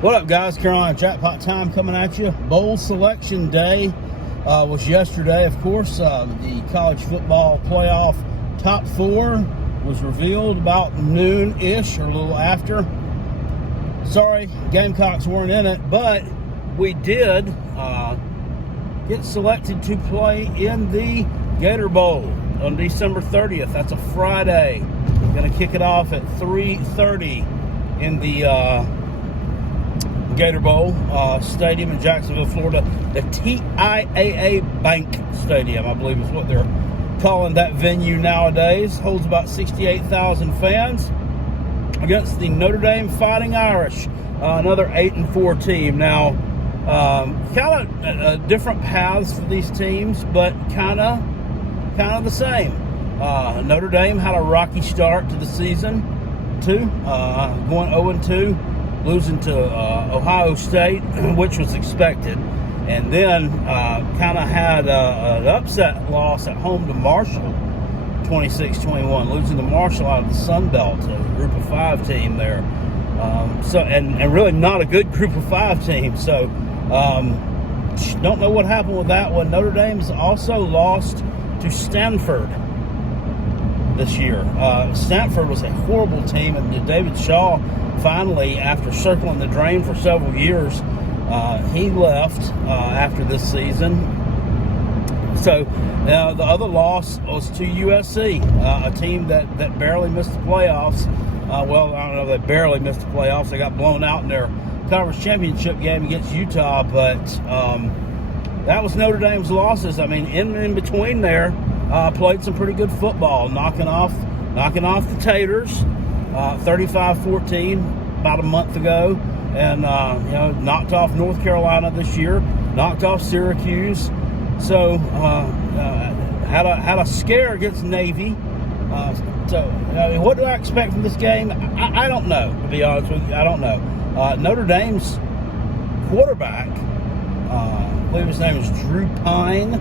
What up, guys? Carolina Jackpot time coming at you. Bowl selection day was yesterday, of course. The college football playoff top four was revealed about noon-ish or a little after. Sorry, Gamecocks weren't in it, but we did get selected to play in the Gator Bowl on December 30th. That's a Friday. Going to kick it off at 3:30 in the Gator Bowl Stadium in Jacksonville, Florida. The TIAA Bank Stadium, I believe is what they're calling that venue nowadays. Holds about 68,000 fans against the Notre Dame Fighting Irish, another 8-4 team. Now, kind of different paths for these teams, but kind of the same. Notre Dame had a rocky start to the season, too, going 0-2. Losing to Ohio State, which was expected, and then kind of had an upset loss at home to Marshall, 26-21, losing to Marshall out of the Sun Belt, a Group of 5 team there. And really not a good Group of 5 team. So don't know what happened with that one. Notre Dame's also lost to Stanford this year. Stanford was a horrible team, and David Shaw finally, after circling the drain for several years, he left after this season. So the other loss was to USC, a team that barely missed the playoffs. Well, I don't know if they barely missed the playoffs. They got blown out in their conference championship game against Utah, but that was Notre Dame's losses. I mean, in between there, played some pretty good football, knocking off the Taters, 35-14 about a month ago, and knocked off North Carolina this year, knocked off Syracuse. So had a scare against Navy. What do I expect from this game? I don't know, to be honest with you. I don't know. Notre Dame's quarterback, I believe his name is Drew Pine.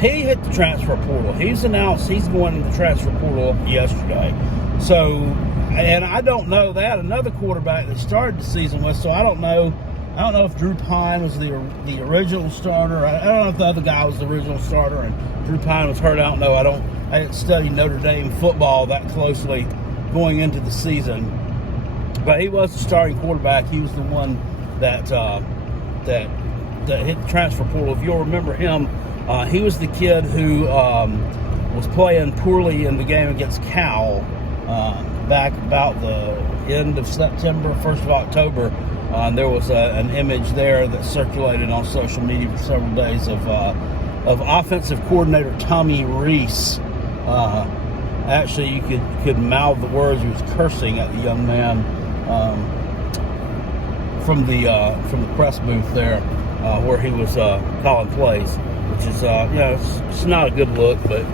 He hit the transfer portal. He's announced he's going to the transfer portal yesterday. So, and I don't know that. Another quarterback that started the season with, so I don't know if Drew Pine was the original starter. I don't know if the other guy was the original starter and Drew Pine was hurt. I don't know. I didn't study Notre Dame football that closely going into the season. But he was the starting quarterback. He was the one that hit the transfer portal. If you'll remember him, he was the kid who was playing poorly in the game against Cal back about the end of September, 1st of October. And there was an image there that circulated on social media for several days of offensive coordinator Tommy Reese. Actually, you could mouth the words. He was cursing at the young man from the press booth there, where he was calling plays. Which is, it's not a good look, but,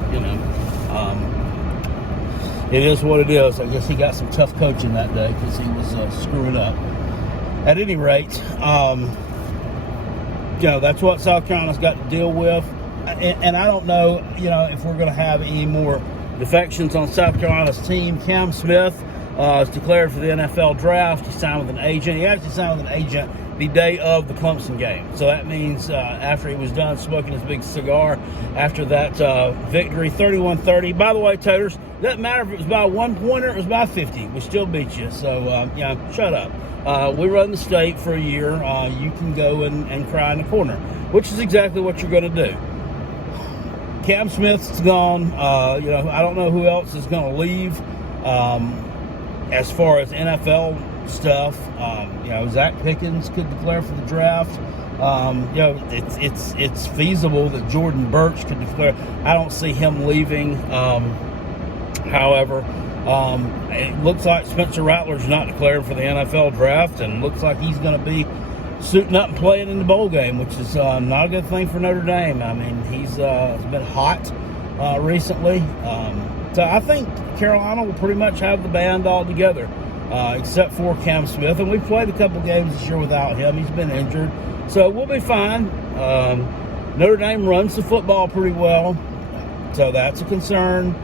it is what it is. I guess he got some tough coaching that day because he was screwing up. At any rate, that's what South Carolina's got to deal with. And I don't know, if we're going to have any more defections on South Carolina's team. Cam Smith is declared for the NFL draft. He signed with an agent. He actually signed with an agent the day of the Clemson game. So that means after he was done smoking his big cigar after that victory, 31-30. By the way, Taters, doesn't matter if it was by 1 point or it was by 50. We still beat you. So, shut up. We run the state for a year. You can go and cry in the corner, which is exactly what you're going to do. Cam Smith's gone. I don't know who else is going to leave as far as NFL stuff. Zach Pickens could declare for the draft. It's feasible that Jordan Burch could declare. I don't see him leaving. However, it looks like Spencer Rattler's not declared for the NFL draft, and looks like he's going to be suiting up and playing in the bowl game, which is not a good thing for Notre Dame. I mean, he's been hot recently. So I think Carolina will pretty much have the band all together. Except for Cam Smith. And we've played a couple games this year without him. He's been injured. So we'll be fine. Notre Dame runs the football pretty well. So that's a concern.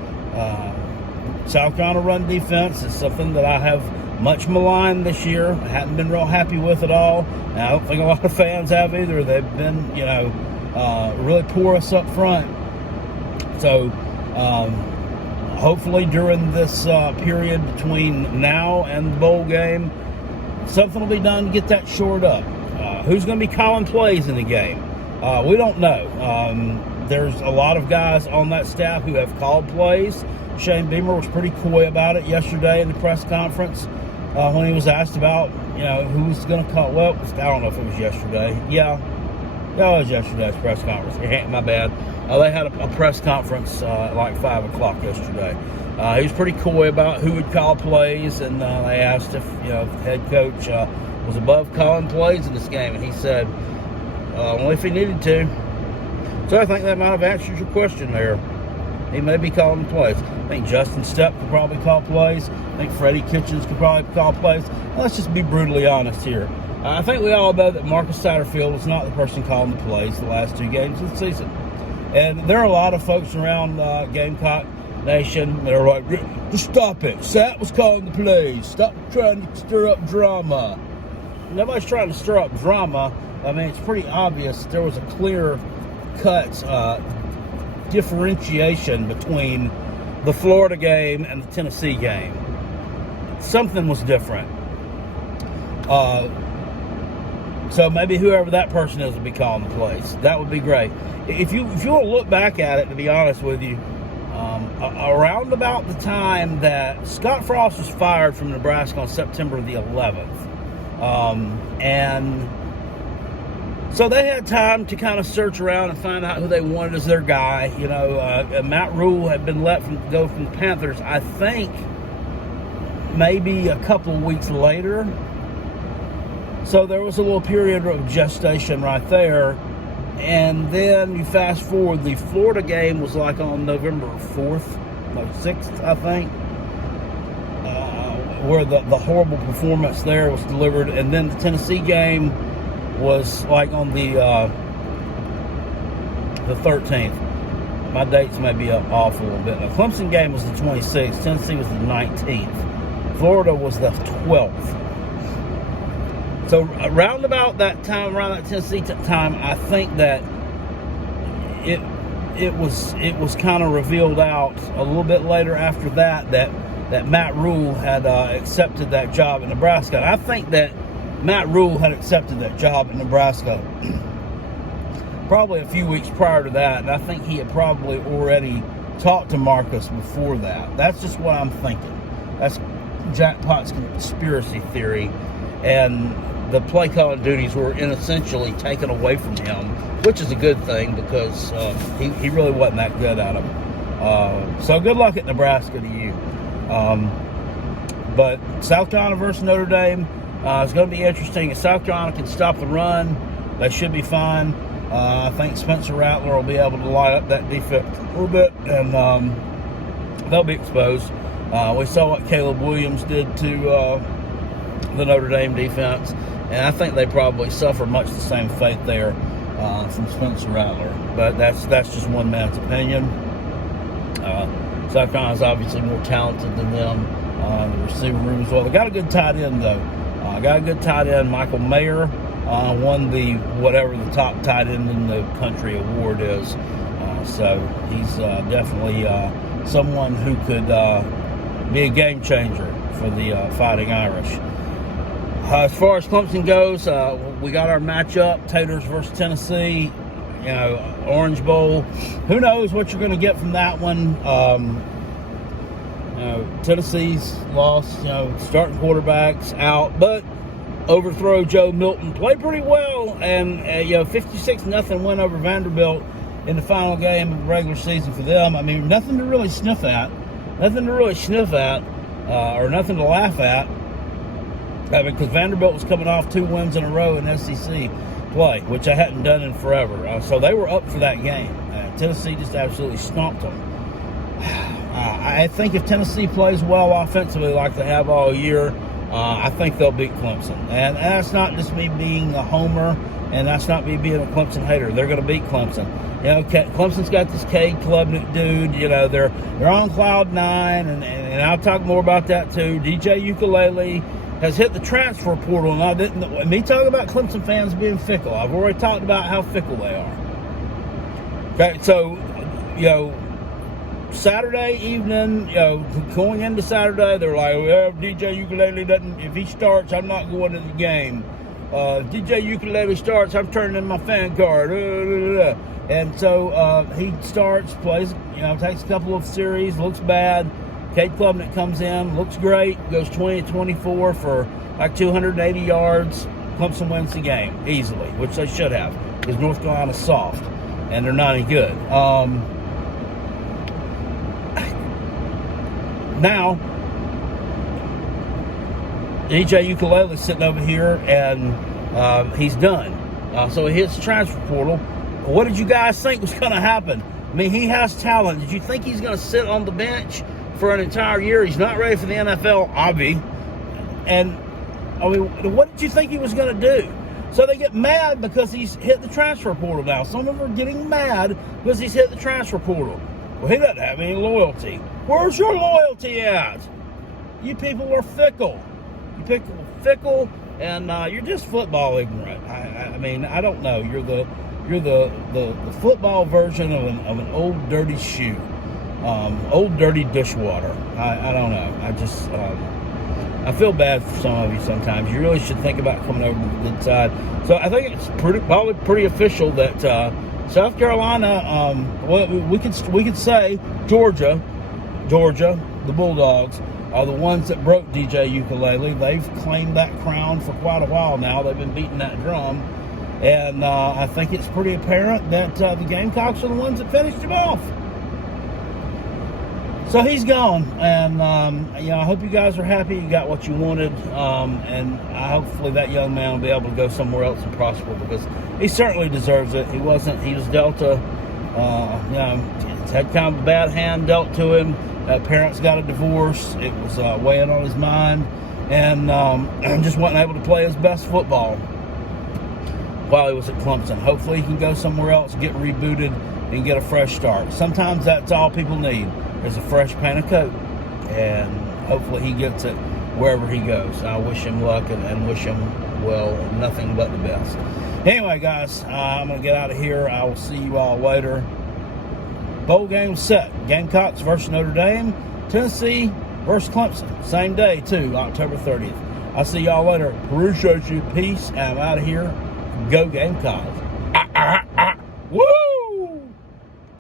South Carolina run defense is something that I have much maligned this year. I haven't been real happy with it all. And I don't think a lot of fans have either. They've been, really porous up front. So hopefully during this period between now and the bowl game, something will be done to get that shored up. Who's going to be calling plays in the game? We don't know. There's a lot of guys on that staff who have called plays. Shane Beamer was pretty coy about it yesterday in the press conference when he was asked about, who was going to call. Well, I don't know if it was yesterday. Yeah, it was yesterday's press conference. My bad. They had a press conference at like 5 o'clock yesterday. He was pretty coy about who would call plays, and they asked if the head coach was above calling plays in this game, and he said only if he needed to. So I think that might have answered your question there. He may be calling plays. I think Justin Stepp could probably call plays. I think Freddie Kitchens could probably call plays. Let's just be brutally honest here. I think we all know that Marcus Satterfield is not the person calling the plays the last 2 games of the season. And there are a lot of folks around Gamecock Nation that are like, just stop it. Sat was calling the plays. Stop trying to stir up drama. Nobody's trying to stir up drama. I mean, it's pretty obvious there was a clear-cut differentiation between the Florida game and the Tennessee game. Something was different. So maybe whoever that person is will be calling the plays. That would be great. If you want to look back at it, to be honest with you, around about the time that Scott Frost was fired from Nebraska on September the 11th, and so they had time to kind of search around and find out who they wanted as their guy. Matt Rule had been let go from the Panthers, I think, maybe a couple of weeks later. So there was a little period of gestation right there. And then you fast forward, the Florida game was like on November 4th, no, 6th, I think, where the horrible performance there was delivered. And then the Tennessee game was like on the 13th. My dates may be off a little bit. The Clemson game was the 26th. Tennessee was the 19th. Florida was the 12th. So around about that time, around that Tennessee time, I think that it was kind of revealed out a little bit later after that Matt Rule had accepted that job in Nebraska. And I think that Matt Rule had accepted that job in Nebraska probably a few weeks prior to that, and I think he had probably already talked to Marcus before that. That's just what I'm thinking. That's Jackpot's conspiracy theory, and the play calling duties were essentially taken away from him, which is a good thing because he really wasn't that good at them. So good luck at Nebraska to you. But South Carolina versus Notre Dame is going to be interesting. If South Carolina can stop the run, they should be fine. I think Spencer Rattler will be able to light up that defense a little bit, and they'll be exposed. We saw what Caleb Williams did to the Notre Dame defense, and I think they probably suffer much the same fate there from Spencer Rattler. But that's just one man's opinion. South Carolina's obviously more talented than them in the receiver room as well. They got a good tight end, though. Michael Mayer won the whatever the top tight end in the country award is. So he's definitely someone who could be a game changer for the Fighting Irish. As far as Clemson goes, we got our matchup, Taters versus Tennessee, Orange Bowl. Who knows what you're going to get from that one. Tennessee's lost, starting quarterbacks out, but overthrow Joe Milton played pretty well, and 56-0 win over Vanderbilt in the final game of the regular season for them. I mean, nothing to really sniff at, or nothing to laugh at. Because Vanderbilt was coming off 2 wins in a row in SEC play, which I hadn't done in forever. So they were up for that game. Tennessee just absolutely stomped them. I think if Tennessee plays well offensively like they have all year, I think they'll beat Clemson. And that's not just me being a homer, and that's not me being a Clemson hater. They're going to beat Clemson. Clemson's got this Cade Klubnik dude. They're on cloud 9, and I'll talk more about that too. DJ Uiagalelei has hit the transfer portal, and I didn't. Me talking about Clemson fans being fickle. I've already talked about how fickle they are. Okay, so Saturday evening, going into Saturday, they're like, well, DJ Uiagalelei doesn't. If he starts, I'm not going to the game. If DJ Uiagalelei starts, I'm turning in my fan card. And so he starts, plays, takes a couple of series, looks bad. Cade Klubnik comes in, looks great, goes 20-24 for like 280 yards. Clemson wins the game easily, which they should have, because North Carolina's soft, and they're not any good. Now, DJ Uiagalelei sitting over here, and he's done. So he hits the transfer portal. What did you guys think was going to happen? I mean, he has talent. Did you think he's going to sit on the bench for an entire year? He's not ready for the NFL, obvi. And, I mean, what did you think he was going to do? So they get mad because he's hit the transfer portal now. Some of them are getting mad because he's hit the transfer portal. Well, he doesn't have any loyalty. Where's your loyalty at? You people are fickle. You people are fickle, and you're just football ignorant. I mean, I don't know. You're the football version of an old dirty shoe. Old dirty dishwater. I don't know. I feel bad for some of you sometimes. You really should think about coming over to the good side. So I think it's probably pretty official that South Carolina, we could say Georgia, the Bulldogs, are the ones that broke DJ Uiagalelei. They've claimed that crown for quite a while now. They've been beating that drum. And I think it's pretty apparent that the Gamecocks are the ones that finished him off. So he's gone, and I hope you guys are happy you got what you wanted, and hopefully that young man will be able to go somewhere else and prosper, because he certainly deserves it. He was dealt he's had kind of a bad hand dealt to him. Parents got a divorce. It was weighing on his mind, and just wasn't able to play his best football while he was at Clemson. Hopefully he can go somewhere else, get rebooted, and get a fresh start. Sometimes that's all people need, is a fresh paint of coat, and hopefully he gets it wherever he goes. I wish him luck and wish him, well, nothing but the best. Anyway, guys, I'm going to get out of here. I will see you all later. Bowl game set. Gamecocks versus Notre Dame. Tennessee versus Clemson. Same day, too, October 30th. I'll see y'all later. Appreciate you. Peace. I'm out of here. Go Gamecocks.